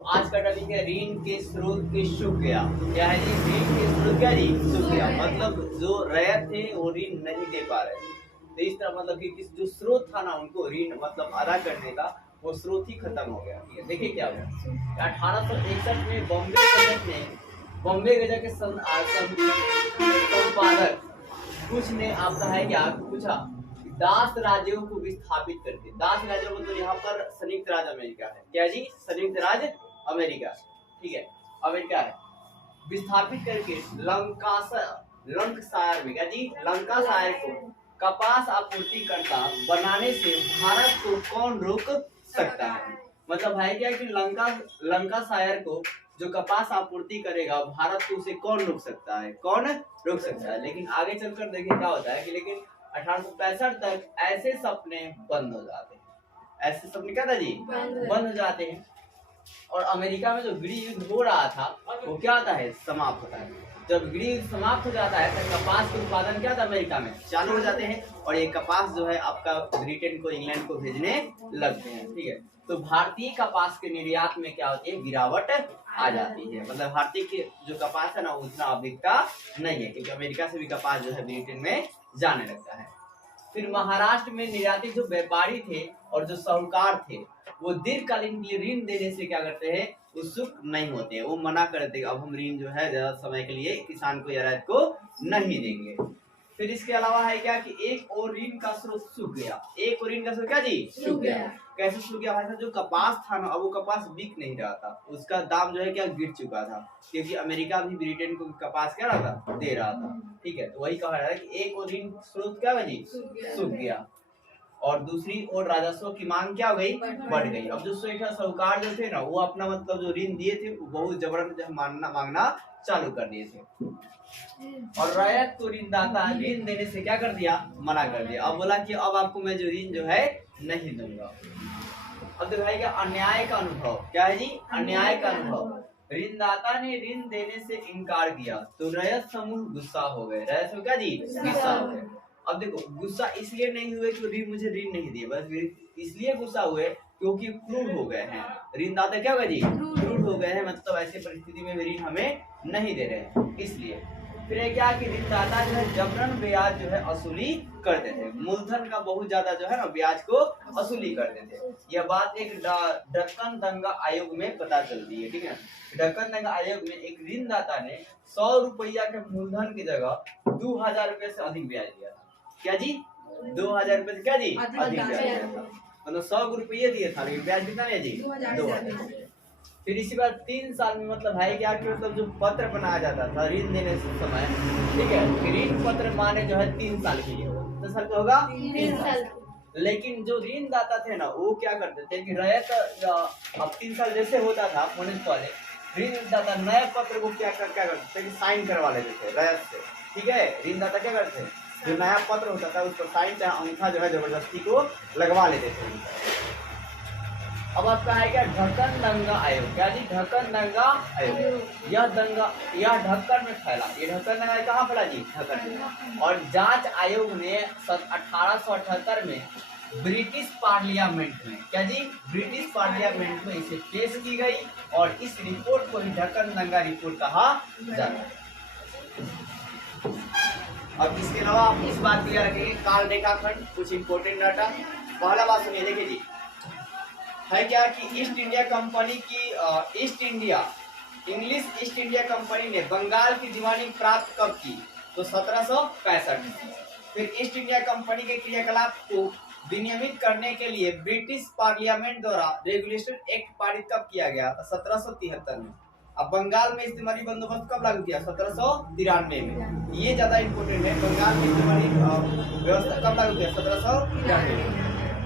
आज का टॉपिक है ऋण के स्रोत के सूख गया। क्या है जी? ऋण के स्रोत क्या जी? सूख गया। मतलब जो रैयत थे वो ऋण नहीं दे पा रहे थे। तो इस तरह मतलब कि किस जो स्रोत था ना उनको ऋण मतलब अदा करने का, वो स्रोत ही खत्म हो गया। ठीक है, देखिए क्या हुआ। 1861 में बॉम्बे गजट के संपादक कुछ ने आपका है क्या पूछा, दास राज्यों को विस्थापित करके। दास राज्यों को तो यहाँ पर संयुक्त राज्य अमेरिका है। क्या जी? संयुक्त राज्य अमेरिका। ठीक है, अमेरिका है। विस्थापित करके लंकाशायर में क्या जी? लंकाशायर को कपास आपूर्ति करता बनाने से भारत को कौन रोक सकता है? मतलब है क्या कि लंकाशायर को जो कपास आपूर्ति करेगा भारत को, उसे कौन रोक सकता है? कौन रोक सकता है? लेकिन आगे चलकर देखिए क्या होता है कि लेकिन 1865 तक ऐसे सपने बंद हो जाते हैं। ऐसे सपने क्या था जी? बंद हो जाते हैं। और अमेरिका में जो गृह युद्ध हो रहा था वो क्या होता है? समाप्त होता है। जब गृह युद्ध समाप्त हो जाता है तो कपास के उत्पादन क्या था अमेरिका में? चालू हो जाते हैं और ये कपास जो है आपका ब्रिटेन को, इंग्लैंड को भेजने लगते हैं। ठीक है, तो भारतीय कपास के निर्यात में क्या होती है? गिरावट आ जाती है। मतलब भारतीय के जो कपास है ना उतना अब बिकता नहीं है, क्योंकि अमेरिका से भी कपास जो है ब्रिटेन में जाने लगता है। फिर महाराष्ट्र में निर्यातित जो व्यापारी थे और जो साहूकार थे वो दीर्घकालीन के लिए ऋण देने से क्या करते हैं? उत्सुक नहीं होते, वो मना कर देते, अब हम ऋण जो है ज्यादा समय के लिए किसान को या रैयत को नहीं देंगे। फिर इसके अलावा है क्या कि एक और ऋण का स्रोत सूख गया। एक और ऋण का स्रोत क्या जी? सूख गया। कैसे सूख गया भाई साहब? जो कपास था ना अब वो कपास बिक नहीं रहा था, उसका दाम जो है क्या गिर चुका था, क्योंकि अमेरिका भी ब्रिटेन को कपास क्या रहा था? दे रहा था। ठीक है, तो वही कहा जा रहा है कि एक और ऋण स्रोत क्या हुआ जी? सूख गया। और दूसरी ओर राजस्व की मांग क्या हो गई? बढ़ गई। अब जो साहूकार जो थे ना वो अपना मतलब जो ऋण दिए थे वो बहुत जबरदस्त मांगना चालू कर दिए थे। और रैयत को ऋणदाता ऋण देने से क्या कर दिया? मना कर दिया। अब बोला कि अब आपको मैं जो ऋण जो है नहीं दूंगा। अब दिखाएगा अन्याय का अनुभव। क्या है जी? अन्याय का अनुभव। ऋणदाता ने ऋण देने से इनकार किया तो रैयत समूह गुस्सा हो गए। रैयत समूह क्या जी? गुस्सा हो गए। अब देखो गुस्सा इसलिए नहीं हुए कि मुझे ऋण नहीं दिए, बस इसलिए गुस्सा हुए क्योंकि क्रूर हो गए हैं। ऋणदाता क्या होगा जी? क्रूर हो गए हैं, मतलब ऐसी परिस्थिति में ऋण हमें नहीं दे रहे हैं इसलिए। फिर क्या कि ऋणदाता जो है जबरन ब्याज जो है वसूली करते थे। मूलधन का बहुत ज्यादा जो है ना ब्याज को वसूली करते थे। यह बात एक दक्कन दंगा आयोग में पता चलती है। ठीक है, दक्कन दंगा आयोग में एक ऋणदाता ने 100 रुपया के मूलधन की जगह 2000 रुपये से अधिक ब्याज दिया था। क्या जी? 2000 रुपये से क्या जी? अधिक ब्याज दिया था। मतलब 100 रुपये दिए था लेकिन ब्याज कितना है जी? 2000। फिर इसी बार 3 साल में मतलब है क्या कि मतलब जो पत्र बनाया जाता था ऋण देने से समय, ठीक है, ऋण पत्र माने जो है 3 साल के लिए होगा। कितने साल का होगा? 3 साल। लेकिन जो ऋणदाता थे ना वो क्या करते थे कि रैयत अब 3 साल जैसे होता था होने से पहले ऋणदाता नए पत्र को क्या करते थे कि साइन करवा लेते थे रैयत से। ठीक है, ऋणदाता क्या करते थे? जो नया पत्र होता था उस पर साइन चाहे अंगूठा जो है जबरदस्ती को लगवा लेते थे। अब आपका है क्या? ढक्कन दंगा आयोग। क्या जी? ढक्कन दंगा आयोग। यह ढक्कन में फैला। ये ढक्कन दंगा कहाँ फैला जी? ढक्कन में। और जांच आयोग ने 1878 में ब्रिटिश पार्लियामेंट में, क्या जी? ब्रिटिश पार्लियामेंट में इसे पेश की गई और इस रिपोर्ट को ही ढक्कन दंगा रिपोर्ट कहा जाता है। अब इसके अलावा आप इस बात को याद रखेंगे, काल रेखाखंड कुछ इंपोर्टेंट डाटा। पहला बात सुनिए, देखिए जी है क्या कि ईस्ट इंडिया कंपनी की इंग्लिश ईस्ट इंडिया कंपनी ने बंगाल की दीवानी प्राप्त कब की? तो 1765। फिर ईस्ट इंडिया कंपनी के क्रियाकलाप को विनियमित करने के लिए ब्रिटिश पार्लियामेंट द्वारा रेगुलेशन एक्ट पारित कब किया गया? 1773 में। अब बंगाल में इस्तेमाली बंदोबस्त कब लागू किया? 1793 में। ये ज्यादा इंपोर्टेंट है, बंगाल में इस्तेमाली व्यवस्था कब लागू किया? 1793 में।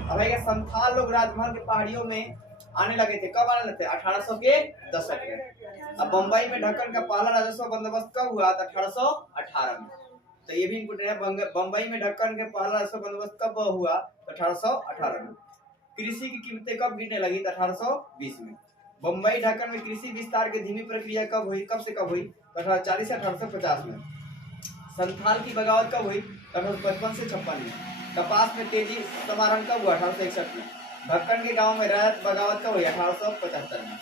अब है संथाल लोग राजमहल के पहाड़ियों में आने लगे थे। कब आने लगे थे? 1800 के दशक में। अब बम्बई में ढक्कन का पहला राजस्व बंदोबस्त कब हुआ? 1818 में। तो ये भी इम्पोर्टेंट है, बम्बई में ढक्कन के पहला राजस्व बंदोबस्त कब हुआ? 1818 में। कृषि की कीमतें कब गिरने लगी? 1820 में। बम्बई ढक्कन में कृषि विस्तार की धीमी प्रक्रिया कब हुई? कब से कब हुई? 1840 से 1850 में। संथाल की बगावत कब हुई? 1855 से 56 में। कपास में तेजी समारंभ कब हुआ? 1861 में। ढक्कन के गांव में रैयत बगावत कब हुई? 1875 में।